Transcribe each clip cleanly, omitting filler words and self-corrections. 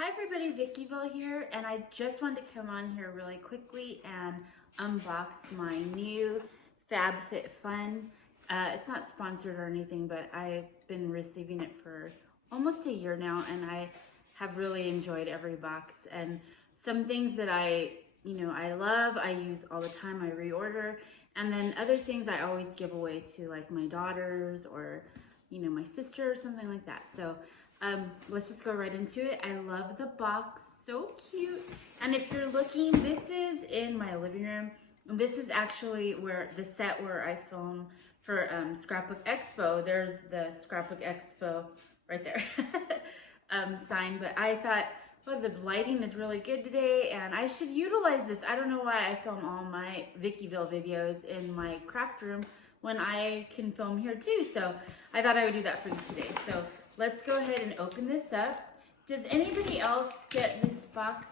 Hi everybody, Vickyville here, and I just wanted to come on here really quickly and unbox my new Fabfitfun. It's not sponsored or anything, but I've been receiving it for almost a year now, and I have really enjoyed every box. And some things that I love, I use all the time, I reorder, and then other things I always give away to like my daughters or my sister or something like that. So let's just go right into it. I love the box, so cute. And if you're looking, this is in my living room. And this is actually where the set where I film for Scrapbook Expo. There's the Scrapbook Expo right there sign. But I thought, well, the lighting is really good today and I should utilize this. I don't know why I film all my Vickyville videos in my craft room when I can film here too. So I thought I would do that for you today. So let's go ahead and open this up. Does anybody else get this box?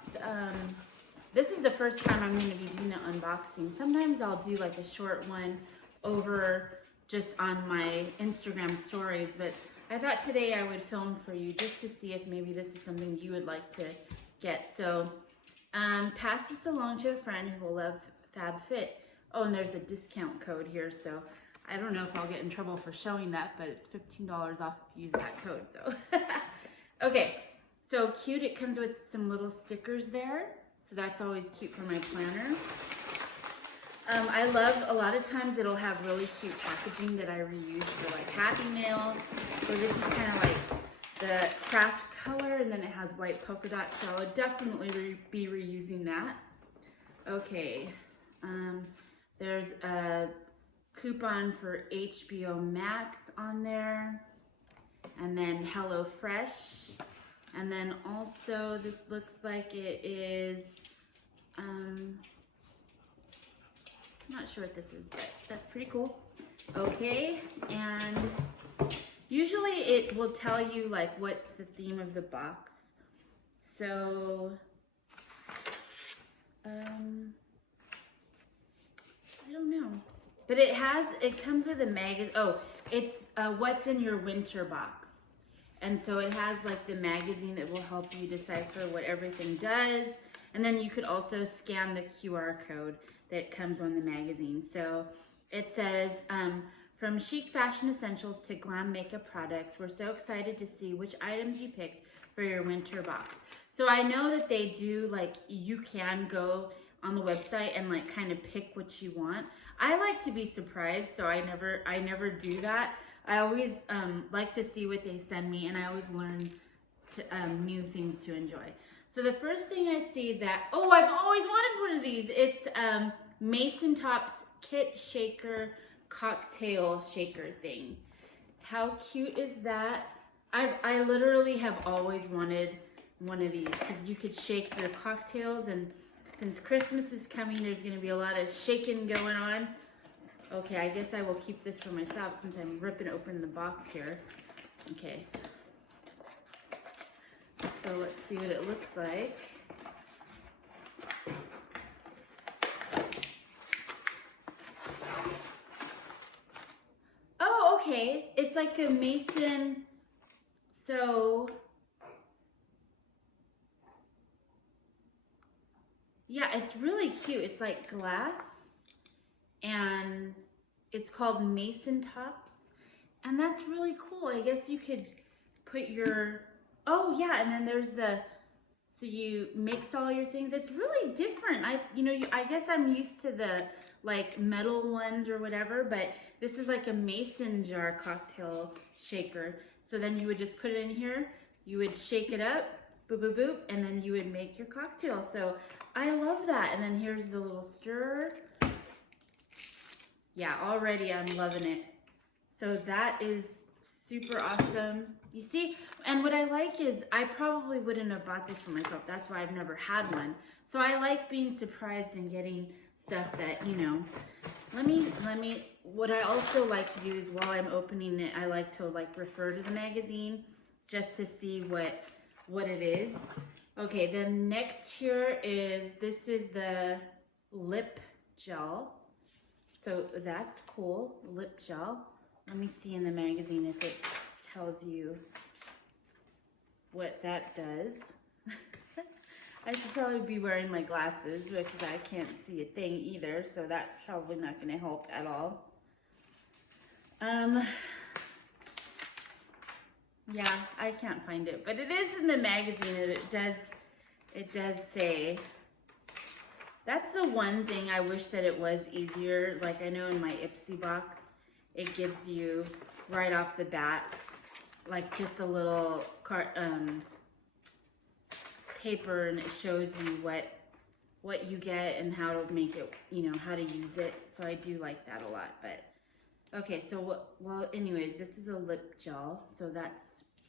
This is the first time I'm going to be doing an unboxing. Sometimes I'll do like a short one over just on my Instagram stories, but I thought today I would film for you just to see if maybe this is something you would like to get. So pass this along to a friend who will love FabFit. Oh, and there's a discount code here, so I don't know if I'll get in trouble for showing that, but it's $15 off if you use that code, so. Okay, so cute. It comes with some little stickers there, so that's always cute for my planner. I love, a lot of times it'll have really cute packaging that I reuse for like Happy Mail. So this is kind of like the craft color, and then it has white polka dots, so I'll definitely be reusing that. Okay, there's a coupon for HBO Max on there, and then HelloFresh, and then also this looks like it is, I'm not sure what this is, but that's pretty cool. Okay, and usually it will tell you like what's the theme of the box. So, I don't know. But it comes with a magazine. Oh, it's what's in your winter box. And so it has like the magazine that will help you decipher what everything does. And then you could also scan the QR code that comes on the magazine. So it says, from chic fashion essentials to glam makeup products, we're so excited to see which items you picked for your winter box. So I know that they do, like, you can go on the website and like kind of pick what you want. I like to be surprised, so I never do that. I always like to see what they send me, and I always learn new things to enjoy. So the first thing I see that, oh, I've always wanted one of these. It's Mason Top's Kit Shaker cocktail shaker thing. How cute is that? I literally have always wanted one of these because you could shake your cocktails, and since Christmas is coming, there's going to be a lot of shaking going on. Okay, I guess I will keep this for myself since I'm ripping open the box here. Okay. So let's see what it looks like. Oh, okay. It's like a Mason, so yeah, it's really cute. It's like glass, and it's called Mason Tops, and that's really cool. I guess you could put your, oh yeah, and then there's the, so you mix all your things. It's really different. I guess I'm used to the like metal ones or whatever, but this is like a mason jar cocktail shaker. So then you would just put it in here, you would shake it up, boop, boop, boop, and then you would make your cocktail. So I love that. And then here's the little stirrer. Yeah, already I'm loving it. So that is super awesome. You see, and what I like is I probably wouldn't have bought this for myself. That's why I've never had one. So I like being surprised and getting stuff that, what I also like to do is while I'm opening it, I like to like refer to the magazine just to see what it is. Okay, then next here is, this is the lip gel. So that's cool, lip gel. Let me see in the magazine if it tells you what that does. I should probably be wearing my glasses because I can't see a thing either, so that's probably not going to help at all. Yeah, I can't find it, but it is in the magazine, and it does say. That's the one thing I wish that it was easier. Like I know in my Ipsy box, it gives you right off the bat, like just a little paper, and it shows you what you get and how to make it, you know, how to use it. So I do like that a lot. But okay, so well, anyways, this is a lip gel, so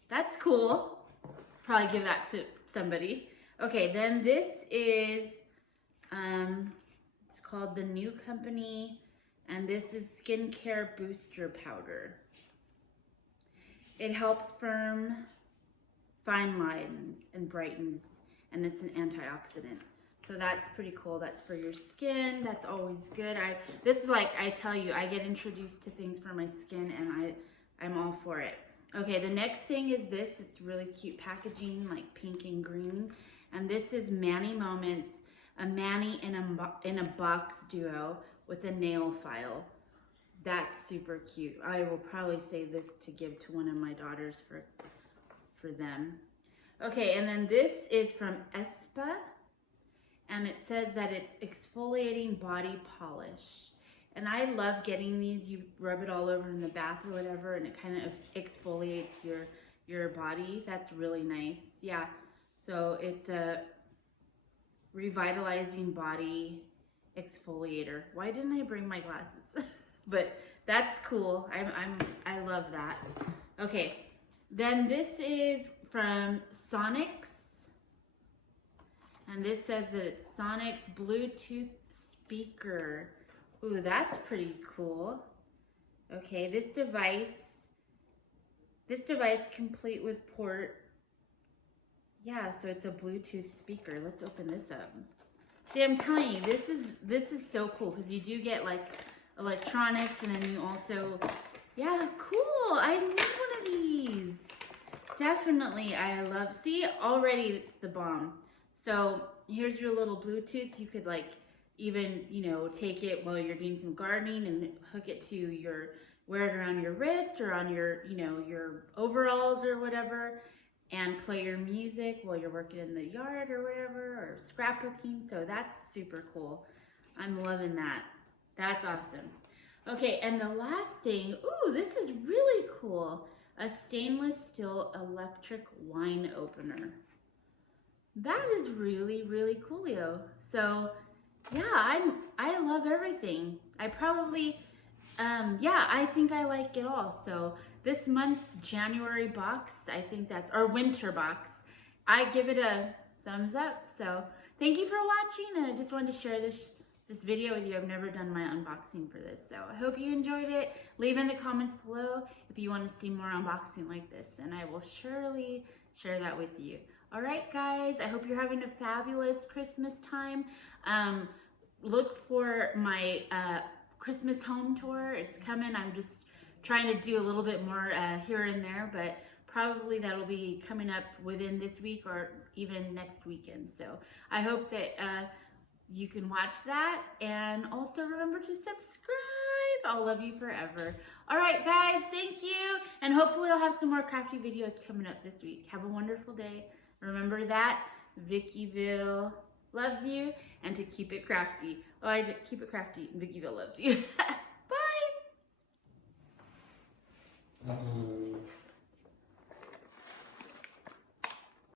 that's cool. Probably give that to somebody. Okay, then this is it's called the New Company, and this is Skincare Booster Powder. It helps firm fine lines and brightens, and it's an antioxidant. So that's pretty cool. That's for your skin. That's always good. This is like, I tell you, I get introduced to things for my skin, and I'm all for it. Okay, the next thing is this. It's really cute packaging, like pink and green. And this is Mani Moments, a Mani in a box duo with a nail file. That's super cute. I will probably save this to give to one of my daughters for them. Okay, and then this is from Espa, and it says that it's exfoliating body polish. And I love getting these. You rub it all over in the bath or whatever, and it kind of exfoliates your body. That's really nice. Yeah, so it's a revitalizing body exfoliator. Why didn't I bring my glasses? But that's cool. I love that. Okay, then this is from Sonics, and this says that it's Sonics Bluetooth speaker. Ooh, that's pretty cool. Okay, this device complete with port. Yeah, so it's a Bluetooth speaker. Let's open this up. See, I'm telling you, this is so cool because you do get like electronics, and then you also, yeah, cool. I need one of these. Definitely, I love, see, already it's the bomb. So here's your little Bluetooth. You could like even, you know, take it while you're doing some gardening and hook it to wear it around your wrist or on your, you know, your overalls or whatever, and play your music while you're working in the yard or whatever, or scrapbooking. So that's super cool. I'm loving that. That's awesome. Okay, and the last thing, ooh, this is really cool. A stainless steel electric wine opener. That is really, really coolio. So yeah, I love everything. I probably, yeah, I think I like it all. So this month's January box, I think that's, or winter box, I give it a thumbs up. So thank you for watching, and I just wanted to share this video with you. I've never done my unboxing for this, so I hope you enjoyed it. Leave in the comments below if you want to see more unboxing like this, and I will surely share that with you. All right, guys, I hope you're having a fabulous Christmas time. Look for my Christmas home tour. It's coming. I'm just trying to do a little bit more here and there, but probably that'll be coming up within this week or even next weekend. So I hope that you can watch that, and also remember to subscribe. I'll love you forever. All right, guys, thank you, and hopefully I'll have some more crafty videos coming up this week. Have a wonderful day. Remember that Vickyville loves you, and to keep it crafty. Oh, keep it crafty, and Vickyville loves you.